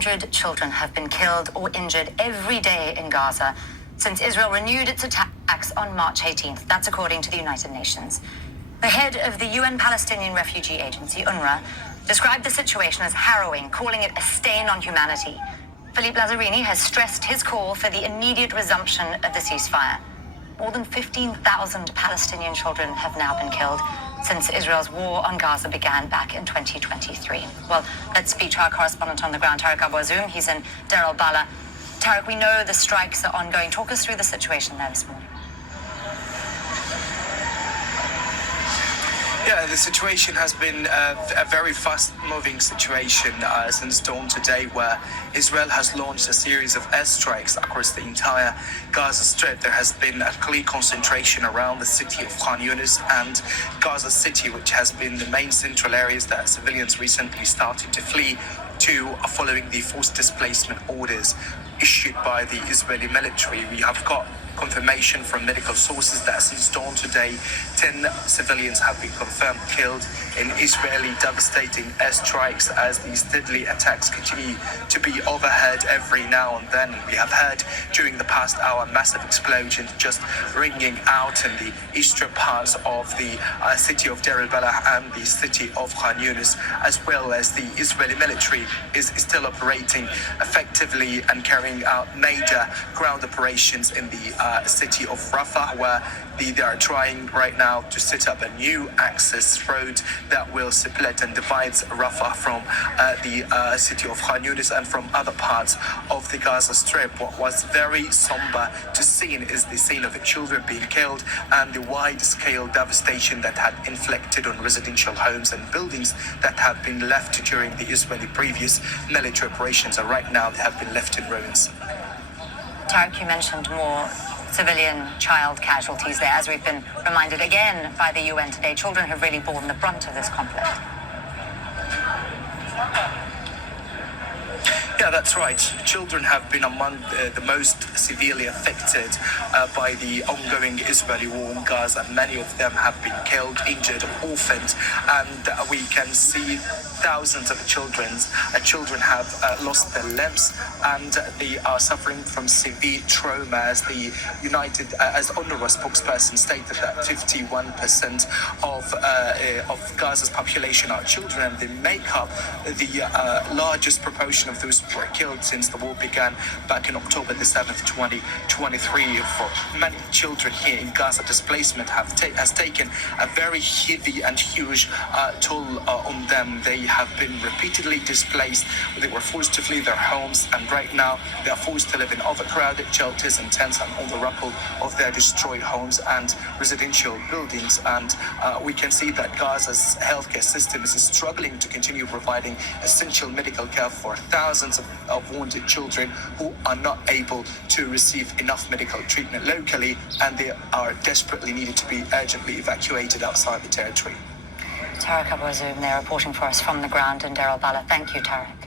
100 children have been killed or injured every day in Gaza since Israel renewed its attacks on March 18th. That's according to the United Nations. The head of the UN Palestinian Refugee Agency, UNRWA, described the situation as harrowing, calling it a stain on humanity. Philippe Lazzarini has stressed his call for the immediate resumption of the ceasefire. More than 15,000 Palestinian children have now been killed since Israel's war on Gaza began back in 2023. Well, let's speak to our correspondent on the ground, Tarek Abou-Azzoum. He's in Deir al-Balah. Tarek, we know the strikes are ongoing. Talk us through the situation there this morning. Yeah, the situation has been a very fast-moving situation since dawn today, where Israel has launched a series of airstrikes across the entire Gaza Strip. There has been a clear concentration around the city of Khan Yunis and Gaza City, which has been the main central areas that civilians recently started to flee to following the forced displacement orders issued by the Israeli military. We have got confirmation from medical sources that since dawn today, 10 civilians have been confirmed killed in Israeli devastating airstrikes as these deadly attacks continue to be overheard every now and then. We have heard during the past hour massive explosions just ringing out in the eastern parts of the city of Deir al-Balah and the city of Khan Yunis, as well as the Israeli military is still operating effectively and carrying out major ground operations in the city of Rafah, where they are trying right now to set up a new access road that will split and divides Rafah from the city of Khan Yunis and from other parts of the Gaza Strip. What was very somber to see is the scene of the children being killed and the wide-scale devastation that had inflicted on residential homes and buildings that have been left during the Israeli previous military operations, and right now they have been left in ruins. Tarek, you mentioned more civilian child casualties there. As we've been reminded again by the UN today, children have really borne the brunt of this conflict. Yeah, that's right. Children have been among the most severely affected by the ongoing Israeli war in Gaza. Many of them have been killed, injured, orphaned, and we can see thousands of children have lost their limbs, and they are suffering from severe trauma. As the as UNRWA spokesperson stated that 51% of Gaza's population are children, and they make up the largest proportion of those who were killed since the war began back in October the 7th, 2023. For many children here in Gaza, displacement has taken a very heavy and huge toll on them. They have been repeatedly displaced. They were forced to flee their homes, and right now they are forced to live in overcrowded shelters and tents and on the rubble of their destroyed homes and residential buildings. And we can see that Gaza's healthcare system is struggling to continue providing essential medical care for thousands of wounded children who are not able to receive enough medical treatment locally, and they are desperately needed to be urgently evacuated outside the territory. Tarek Abou-Azzoum there reporting for us from the ground in Deir al-Balah. Thank you, Tarek.